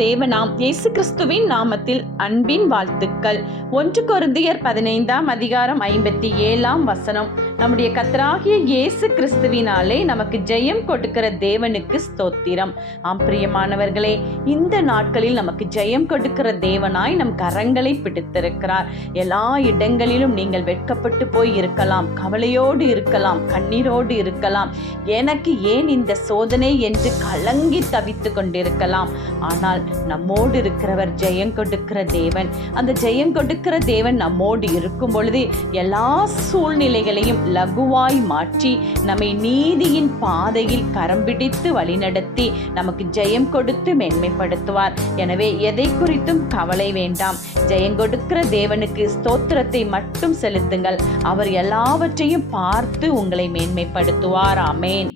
தேவனாம் இயேசு கிறிஸ்துவின் நாமத்தில் அன்பின் வாழ்த்துக்கள். 1 கொரிந்தியர் 15:57 நம்முடைய கர்த்தராகிய இயேசு கிறிஸ்துவினாலே நமக்கு ஜெயம் கொடுக்கிற தேவனுக்கு ஸ்தோத்திரம். பிரியமானவர்களே, இந்த நாட்களில் நமக்கு ஜெயம் கொடுக்கிற தேவனாய் நம் கரங்களை பிடித்திருக்கிறார். எல்லா இடங்களிலும் நீங்கள் வெட்கப்பட்டு போய் இருக்கலாம், கவலையோடு இருக்கலாம், கண்ணீரோடு இருக்கலாம், எனக்கு ஏன் இந்த சோதனை என்று கலங்கி தவித்து கொண்டிருக்கலாம். ஆனால் நம்மோடு இருக்கிறவர் ஜெயம் கொடுக்கிற தேவன். அந்த ஜெயம் கொடுக்கிற தேவன் நம்மோடு இருக்கும் பொழுது எல்லா சூழ்நிலைகளையும் லகுவாய் மாற்றி நம்மை நீதியின் பாதையில் கரம் பிடித்து வழிநடத்தி நமக்கு ஜெயம் கொடுத்து மேன்மைப்படுத்துவார். எனவே எதை குறித்தும் கவலை வேண்டாம். ஜெயம் கொடுக்கிற தேவனுக்கு ஸ்தோத்திரத்தை மட்டும் செலுத்துங்கள். அவர் எல்லாவற்றையும் பார்த்து உங்களை மேன்மைப்படுத்துவார். ஆமென்.